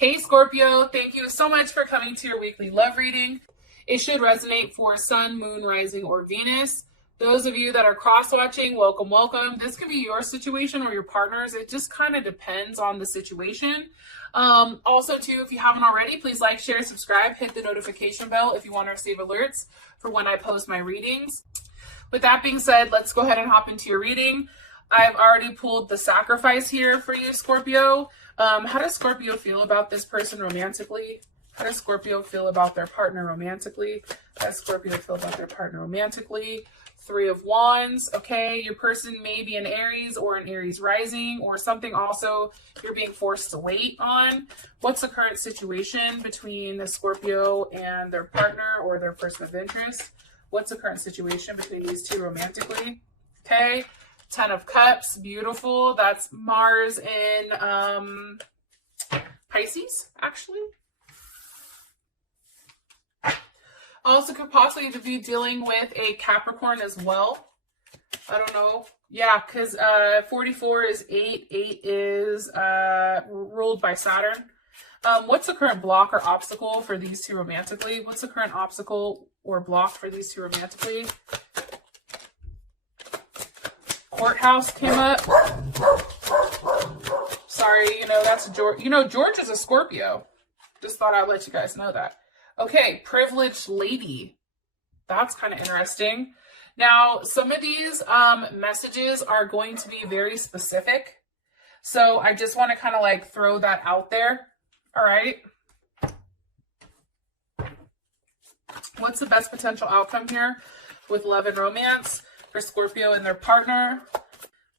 Hey Scorpio, thank you so much for coming to your weekly love reading. It should resonate for Sun, Moon, Rising, or Venus. Those of you that are cross-watching, welcome, welcome. This could be your situation or your partner's. It just kind of depends on the situation. Also, too, if you haven't already, please like, share, subscribe, hit the notification bell if you want to receive alerts for when I post my readings. With that being said, let's go ahead and hop into your reading. I've already pulled the sacrifice here for you, Scorpio. How does Scorpio feel about this person romantically? How does Scorpio feel about their partner romantically? How does Scorpio feel about their partner romantically? Three of Wands. Okay, your person may be an Aries or an Aries rising or something also you're being forced to wait on. What's the current situation between the Scorpio and their partner or their person of interest? What's the current situation between these two romantically? Okay. 10 of Cups, beautiful. That's Mars in Pisces, actually. Also could possibly be dealing with a Capricorn as well. I don't know. Yeah, because 44 is 8. 8 is ruled by Saturn. What's the current block or obstacle for these two romantically? What's the current obstacle or block for these two romantically? Courthouse came up. Sorry, that's George. George is a Scorpio. Just thought I'd let you guys know that. Okay, privileged lady. That's kind of interesting. Now, some of these messages are going to be very specific. So I just want to kind of like throw that out there. All right. What's the best potential outcome here with love and romance for Scorpio and their partner?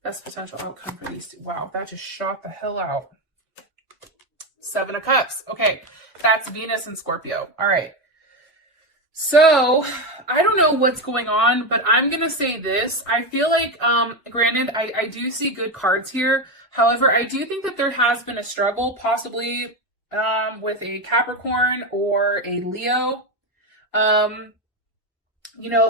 Best potential outcome for these two. Wow, that just shot the hell out. 7 of Cups. Okay, that's Venus and Scorpio. All right. So, I don't know what's going on, but I'm going to say this. I feel like, granted, I do see good cards here. However, I do think that there has been a struggle, possibly with a Capricorn or a Leo.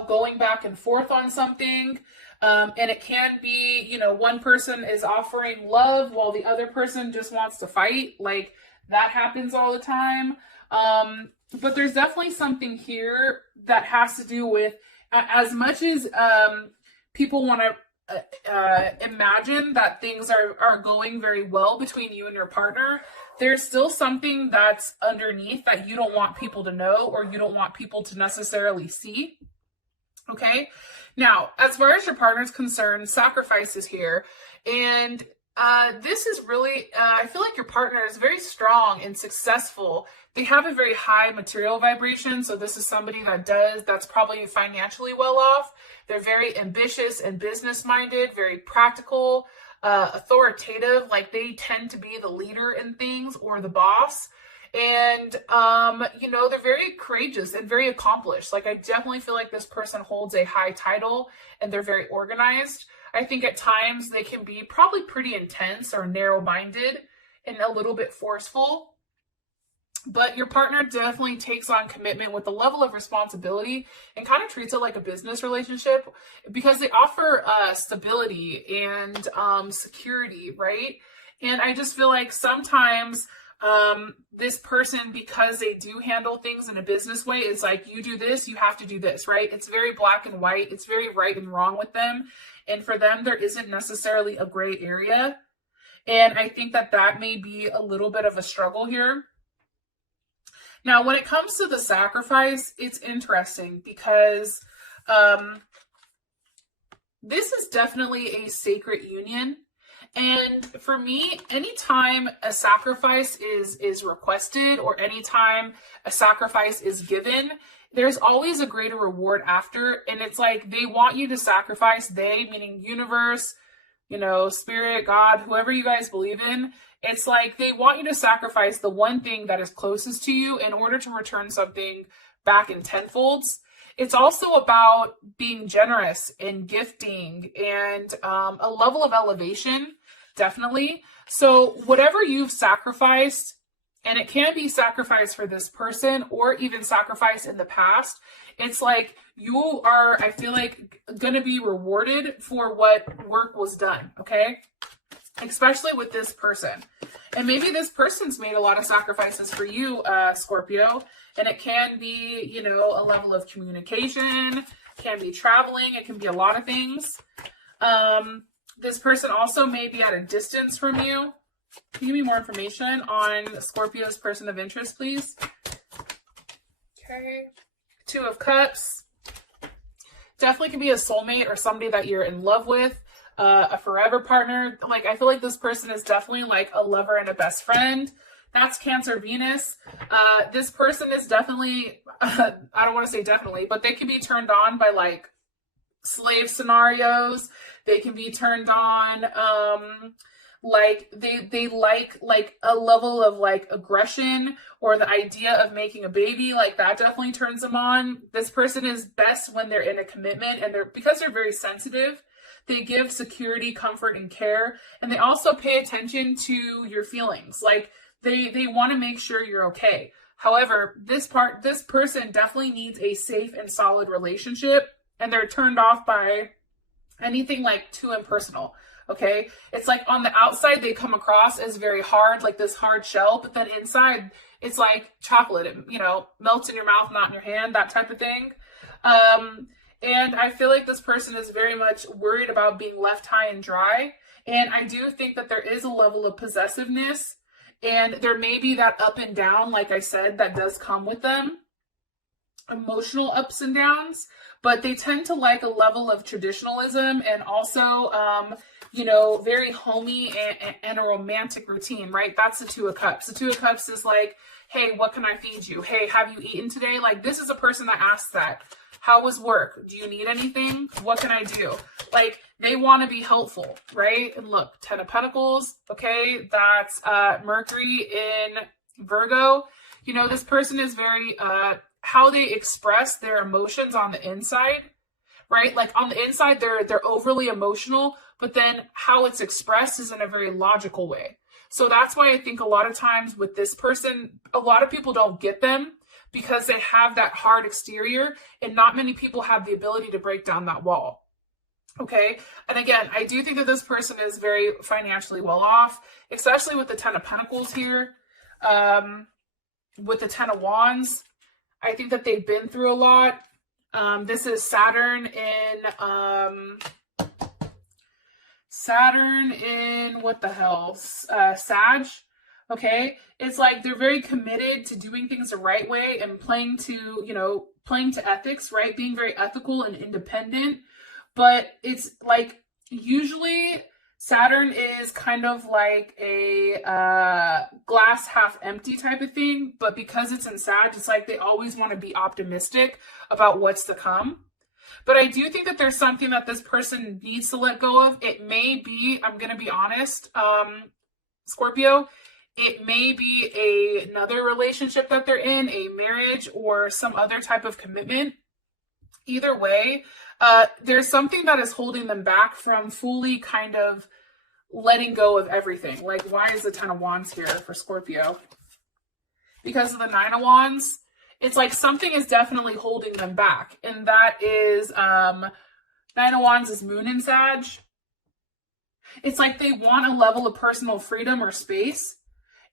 Going back and forth on something. And it can be, one person is offering love while the other person just wants to fight. Like, that happens all the time. But there's definitely something here that has to do with, as much as people want to imagine that things are going very well between you and your partner, there's still something that's underneath that you don't want people to know or you don't want people to necessarily see. Okay. Now, as far as your partner's concerned, sacrifice is here. And this is really, I feel like your partner is very strong and successful. They have a very high material vibration. So this is somebody that's probably financially well off. They're very ambitious and business-minded, very practical, authoritative. Like, they tend to be the leader in things or the boss. And, they're very courageous and very accomplished. Like, I definitely feel like this person holds a high title and they're very organized. I think at times they can be probably pretty intense or narrow-minded and a little bit forceful. But your partner definitely takes on commitment with a level of responsibility and kind of treats it like a business relationship because they offer stability and security, right? And I just feel like sometimes this person, because they do handle things in a business way, is like, you do this, you have to do this, right? It's very black and white. It's very right and wrong with them. And for them, there isn't necessarily a gray area. And I think that may be a little bit of a struggle here. Now, when it comes to the sacrifice, it's interesting because this is definitely a sacred union. And for me, anytime a sacrifice is requested or anytime a sacrifice is given, there's always a greater reward after. And it's like they want you to sacrifice, they, meaning universe, spirit, God, whoever you guys believe in. It's like they want you to sacrifice the one thing that is closest to you in order to return something back in tenfolds. It's also about being generous and gifting and a level of elevation, definitely. So whatever you've sacrificed, and it can be sacrifice for this person or even sacrifice in the past, it's like you are, I feel like, going to be rewarded for what work was done, okay? especially with this person. And maybe this person's made a lot of sacrifices for you, Scorpio. And it can be, you know, a level of communication, can be traveling, it can be a lot of things. This person also may be at a distance from you. Can you give me more information on Scorpio's person of interest, please? Okay. 2 of Cups. Definitely can be a soulmate or somebody that you're in love with. A forever partner. Like, I feel like this person is definitely like a lover and a best friend. That's Cancer Venus. This person is definitely, I don't want to say definitely, but they can be turned on by like slave scenarios. They can be turned on, like they like a level of like aggression or the idea of making a baby. Like that definitely turns them on. This person is best when they're in a commitment, and because they're very sensitive. They give security, comfort, and care. And they also pay attention to your feelings. Like they want to make sure you're okay. However, this person definitely needs a safe and solid relationship. And they're turned off by anything like too impersonal. Okay. It's like on the outside, they come across as very hard, like this hard shell. But then inside, it's like chocolate. It, you know, melts in your mouth, not in your hand, that type of thing. And I feel like this person is very much worried about being left high and dry. And I do think that there is a level of possessiveness, and there may be that up and down, like I said, that does come with them. Emotional ups and downs, but they tend to like a level of traditionalism and also, you know, very homey and a romantic routine, right? That's the 2 of Cups. The 2 of Cups is like, hey, what can I feed you? Hey, have you eaten today? Like, this is a person that asks that. How was work? Do you need anything? What can I do? Like, they want to be helpful, right? And look, 10 of Pentacles, okay? That's Mercury in Virgo. You know, this person is very, how they express their emotions on the inside, right? Like on the inside, they're overly emotional, but then how it's expressed is in a very logical way. So that's why I think a lot of times with this person, a lot of people don't get them, because they have that hard exterior, and not many people have the ability to break down that wall. Okay. And again, I do think that this person is very financially well off, especially with the 10 of Pentacles here. With the 10 of Wands, I think that they've been through a lot. This is Saturn in what the hell? Sag. Okay. It's like they're very committed to doing things the right way and playing to ethics, right? Being very ethical and independent. But it's like usually Saturn is kind of like a glass half empty type of thing. But because it's in Sag, it's like they always want to be optimistic about what's to come. But I do think that there's something that this person needs to let go of. It may be, I'm going to be honest, Scorpio, it may be another relationship that they're in, a marriage or some other type of commitment. Either way, there's something that is holding them back from fully kind of letting go of everything. Like, why is the 10 of Wands here for Scorpio? Because of the 9 of Wands, it's like something is definitely holding them back. And that is, 9 of Wands is Moon in Sag. It's like they want a level of personal freedom or space.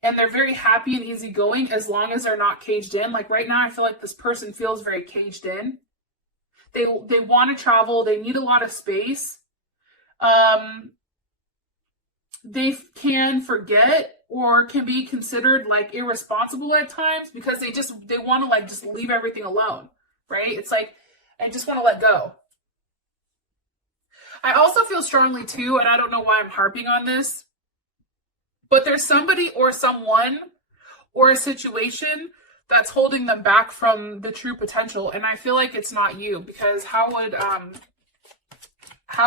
And they're very happy and easygoing as long as they're not caged in. Like right now, I feel like this person feels very caged in. They want to travel. They need a lot of space. They can forget or can be considered like irresponsible at times because they want to like just leave everything alone, right? It's like, I just want to let go. I also feel strongly too, and I don't know why I'm harping on this, but there's somebody or someone or a situation that's holding them back from the true potential. And I feel like it's not you, because how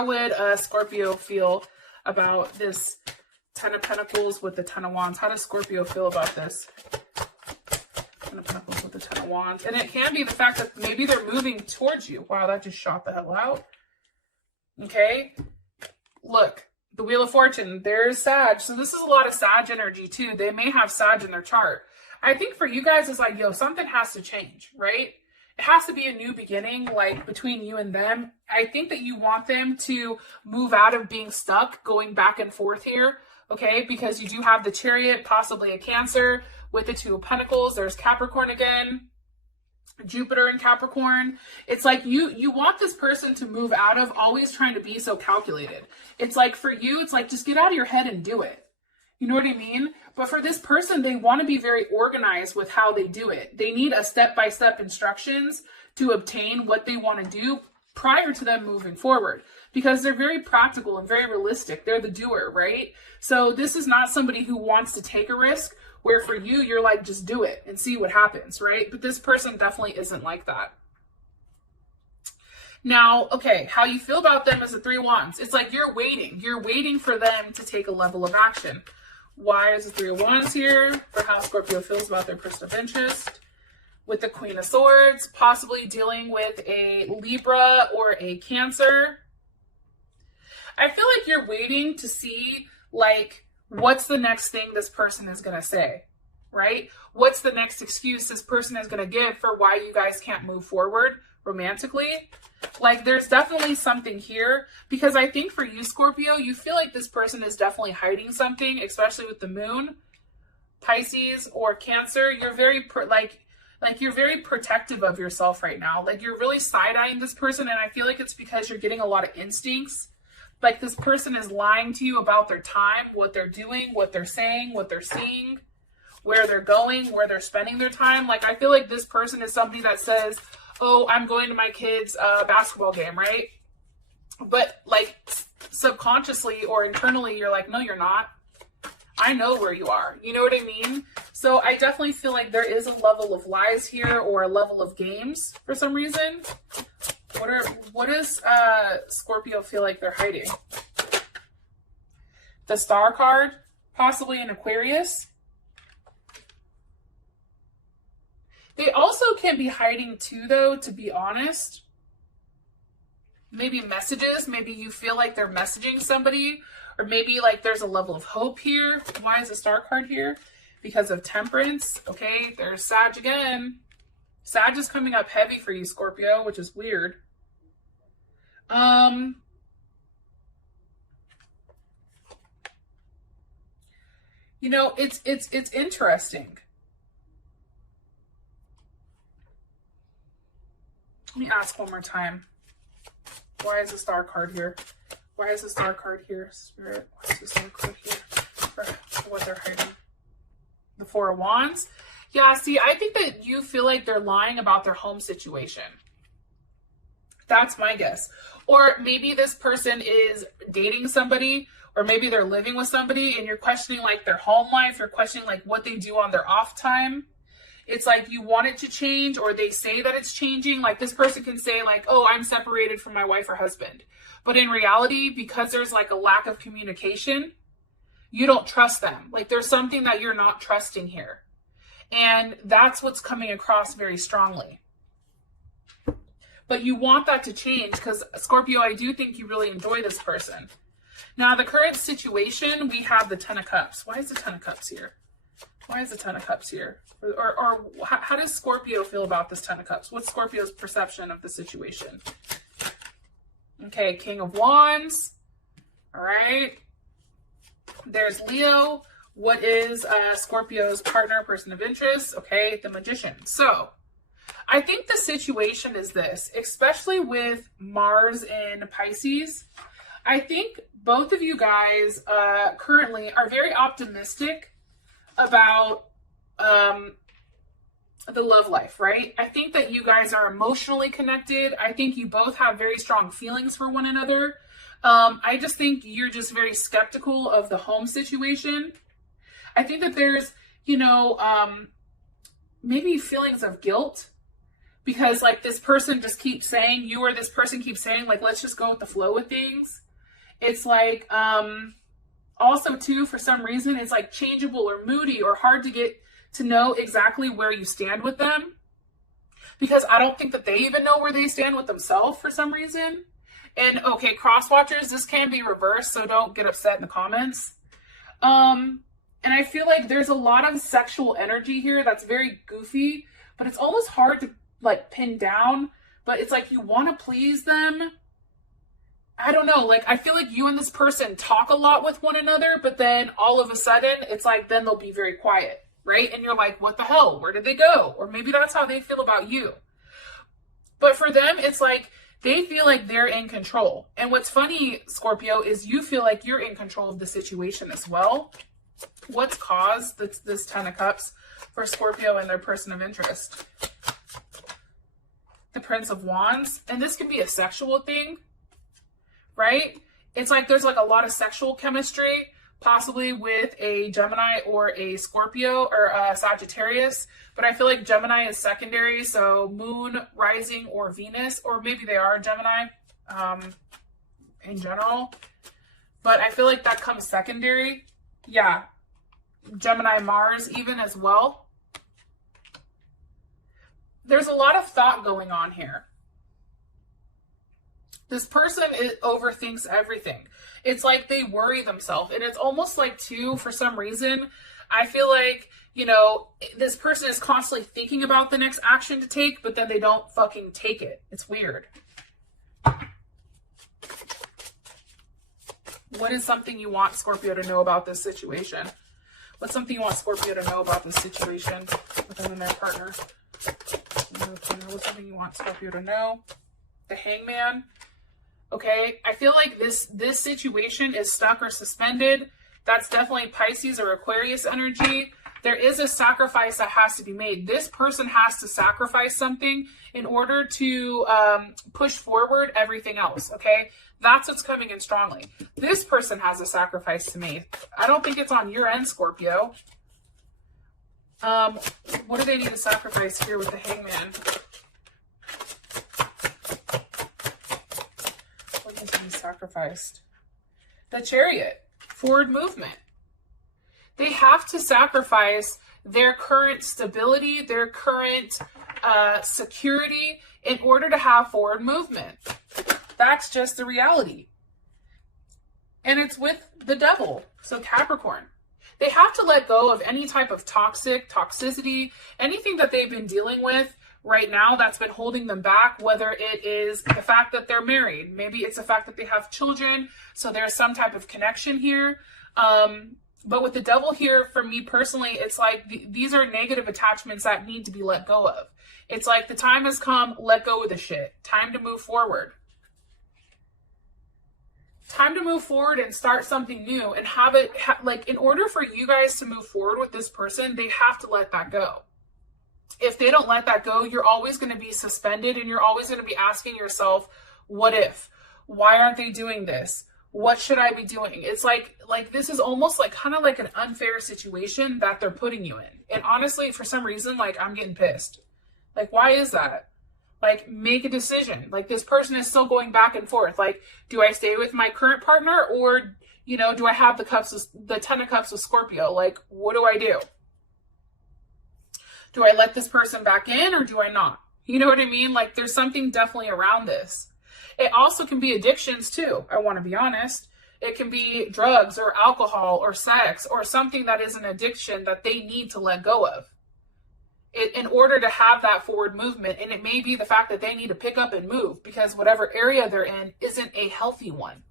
would Scorpio feel about this 10 of Pentacles with the 10 of Wands? How does Scorpio feel about this? 10 of Pentacles with the 10 of Wands. And it can be the fact that maybe they're moving towards you. Wow, that just shot the hell out. Okay. Look, the Wheel of Fortune, there's Sag. So this is a lot of Sag energy too. They may have Sag in their chart. I think for you guys, it's like, yo, something has to change, right? It has to be a new beginning, like between you and them. I think that you want them to move out of being stuck, going back and forth here. okay? Because you do have the Chariot, possibly a Cancer with the Two of Pentacles. There's Capricorn again, Jupiter in Capricorn. It's like you want this person to move out of always trying to be so calculated. It's like for you, it's like just get out of your head and do it. You know what I mean? But for this person, they want to be very organized with how they do it. They need a step-by-step instructions to obtain what they want to do prior to them moving forward, because they're very practical and very realistic. They're the doer, right? So this is not somebody who wants to take a risk, where for you, you're like, just do it and see what happens, right? But this person definitely isn't like that. Now, okay, how you feel about them is the Three of Wands. It's like you're waiting. You're waiting for them to take a level of action. Why is the Three of Wands here? For how Scorpio feels about their person of interest. With the Queen of Swords, possibly dealing with a Libra or a Cancer. I feel like you're waiting to see, like, what's the next thing this person is going to say, right? What's the next excuse this person is going to give for why you guys can't move forward romantically? Like, there's definitely something here, because I think for you, Scorpio, you feel like this person is definitely hiding something, especially with the Moon, Pisces, or Cancer. You're very, you're very protective of yourself right now. Like, you're really side-eyeing this person, and I feel like it's because you're getting a lot of instincts. Like, this person is lying to you about their time, what they're doing, what they're saying, what they're seeing, where they're going, where they're spending their time. Like, I feel like this person is somebody that says, oh, I'm going to my kid's basketball game, right? But, like, subconsciously or internally, you're like, no, you're not. I know where you are. You know what I mean? So I definitely feel like there is a level of lies here, or a level of games for some reason. What does Scorpio feel like they're hiding? The Star card, possibly an Aquarius. They also can be hiding too, though, to be honest. Maybe messages. Maybe you feel like they're messaging somebody, or maybe like there's a level of hope here. Why is the Star card here? Because of Temperance. Okay, there's Sag again. Sag is coming up heavy for you, Scorpio, which is weird. You know, it's interesting. Let me ask one more time. Why is the Star card here? Why is the Star card here, Spirit? Why is the Star card here? For what they're hiding. The Four of Wands. Yeah, see, I think that you feel like they're lying about their home situation. That's my guess. Or maybe this person is dating somebody, or maybe they're living with somebody, and you're questioning like their home life. You're questioning like what they do on their off time. It's like you want it to change, or they say that it's changing. Like, this person can say like, oh, I'm separated from my wife or husband. But in reality, because there's like a lack of communication, you don't trust them. Like, there's something that you're not trusting here. And that's what's coming across very strongly. But you want that to change, because Scorpio, I do think you really enjoy this person. Now, the current situation, we have the Ten of Cups. Why is the Ten of Cups here? Why is the Ten of Cups here? Or how does Scorpio feel about this Ten of Cups? What's Scorpio's perception of the situation? Okay, King of Wands. All right. There's Leo. What is Scorpio's partner, person of interest? Okay, the Magician. So I think the situation is this, especially with Mars in Pisces. I think both of you guys currently are very optimistic about the love life, right? I think that you guys are emotionally connected. I think you both have very strong feelings for one another. I just think you're just very skeptical of the home situation. I think that there's, you know, maybe feelings of guilt, because like this person just keeps saying, you or this person keeps saying, like, let's just go with the flow with things. It's like, also too, for some reason, it's like changeable or moody or hard to get to know exactly where you stand with them, because I don't think that they even know where they stand with themselves for some reason. And okay, cross watchers, this can be reversed, so don't get upset in the comments. And I feel like there's a lot of sexual energy here that's very goofy, but it's almost hard to like pin down. But it's like you want to please them. I don't know, like, I feel like you and this person talk a lot with one another, but then all of a sudden, it's like, then they'll be very quiet, right? And you're like, what the hell? Where did they go? Or maybe that's how they feel about you. But for them, it's like, they feel like they're in control. And what's funny, Scorpio, is you feel like you're in control of the situation as well. What's caused this 10 of Cups for Scorpio and their person of interest? The Prince of Wands. And this can be a sexual thing, right? It's like there's like a lot of sexual chemistry, possibly with a Gemini or a Scorpio or a Sagittarius. But I feel like Gemini is secondary. So Moon, Rising, or Venus, or maybe they are Gemini in general. But I feel like that comes secondary. Yeah. Gemini, Mars even as well. There's a lot of thought going on here. This person overthinks everything. It's like they worry themselves. And it's almost like, too, for some reason, I feel like, you know, this person is constantly thinking about the next action to take, but then they don't fucking take it. It's weird. What is something you want Scorpio to know about this situation? What's something you want Scorpio to know about this situation with them and their partner? What's something you want Scorpio to know? The Hangman. Okay, I feel like this situation is stuck or suspended. That's definitely Pisces or Aquarius energy. There is a sacrifice that has to be made. This person has to sacrifice something in order to push forward everything else, okay? That's what's coming in strongly. This person has a sacrifice to make. I don't think it's on your end, Scorpio. What do they need to sacrifice here with the Hangman? What needs to be sacrificed? The Chariot. Forward movement. They have to sacrifice their current stability, their current security in order to have forward movement. That's just the reality. And it's with the Devil, so Capricorn. They have to let go of any type of toxicity, anything that they've been dealing with right now that's been holding them back, whether it is the fact that they're married, maybe it's the fact that they have children, so there's some type of connection here. But with the Devil here, for me personally, it's like these are negative attachments that need to be let go of. It's like the time has come, let go of the shit. Time to move forward. Time to move forward and start something new and have it, like, in order for you guys to move forward with this person, they have to let that go. If they don't let that go, you're always going to be suspended and you're always going to be asking yourself, what if? Why aren't they doing this? What should I be doing? It's like this is almost like kind of like an unfair situation that they're putting you in. And honestly, for some reason, like, I'm getting pissed. Like, why is that? Like, make a decision. Like, this person is still going back and forth. Like, do I stay with my current partner or, you know, do I have the 10 of Cups with Scorpio? Like, what do I do? Do I let this person back in or do I not? You know what I mean? Like, there's something definitely around this. It also can be addictions too. I want to be honest. It can be drugs or alcohol or sex or something that is an addiction that they need to let go of in order to have that forward movement. And it may be the fact that they need to pick up and move because whatever area they're in isn't a healthy one.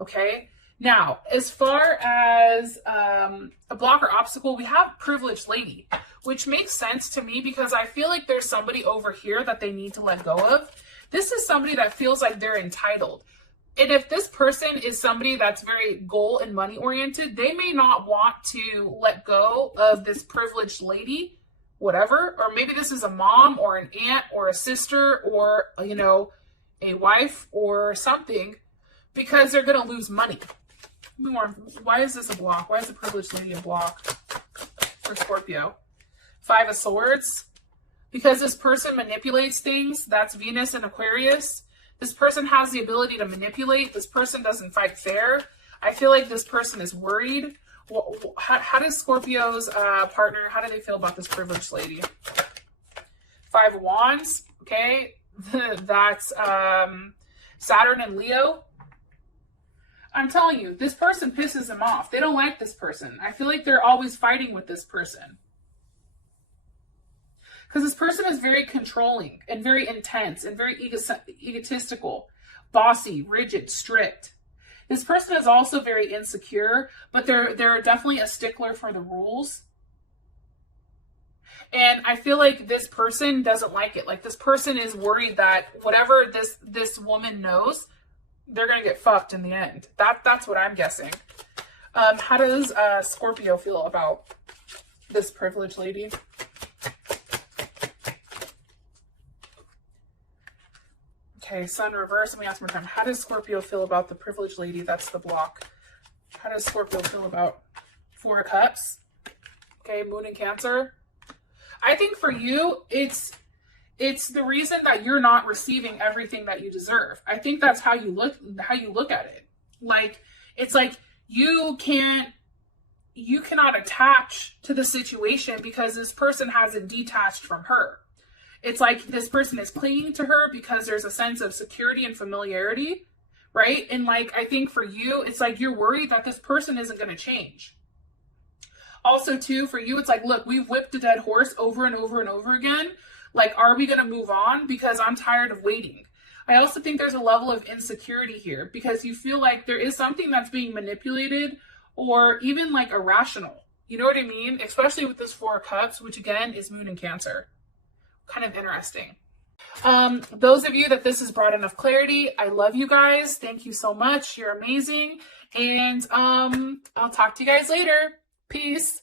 Okay. Now, as far as a block or obstacle, we have Privileged Lady, which makes sense to me because I feel like there's somebody over here that they need to let go of. This is somebody that feels like they're entitled. And if this person is somebody that's very goal and money oriented, they may not want to let go of this privileged lady, whatever. Or maybe this is a mom or an aunt or a sister or, you know, a wife or something because they're going to lose money. Why is this a block? Why is the privileged lady a block for Scorpio? 5 of Swords. Because this person manipulates things. That's Venus and Aquarius. This person has the ability to manipulate. This person doesn't fight fair. I feel like this person is worried. How does Scorpio's partner, how do they feel about this privileged lady? 5 of Wands. Okay. That's Saturn and Leo. I'm telling you, this person pisses them off. They don't like this person. I feel like they're always fighting with this person. Because this person is very controlling and very intense and very egotistical. bossy, rigid, strict. This person is also very insecure, but they're definitely a stickler for the rules. And I feel like this person doesn't like it. Like, this person is worried that whatever this woman knows, they're gonna get fucked in the end. That's what I'm guessing. How does Scorpio feel about this privileged lady? Okay, Sun reverse. Let me ask more time. How does Scorpio feel about the privileged lady? That's the block. How does Scorpio feel about Four of Cups? Okay, Moon in Cancer. I think for you, it's the reason that you're not receiving everything that you deserve. I think that's how you look at it. Like, it's like you cannot attach to the situation because this person hasn't detached from her. It's like this person is clinging to her because there's a sense of security and familiarity, right? And like, I think for you, it's like you're worried that this person isn't going to change. Also, too, for you, it's like, look, we've whipped a dead horse over and over and over again. Like, are we going to move on? Because I'm tired of waiting. I also think there's a level of insecurity here because you feel like there is something that's being manipulated or even like irrational. You know what I mean? Especially with this Four of Cups, which again is Moon in Cancer. Kind of interesting. Those of you that this has brought enough clarity, I love you guys. Thank you so much. You're amazing. And I'll talk to you guys later. Peace.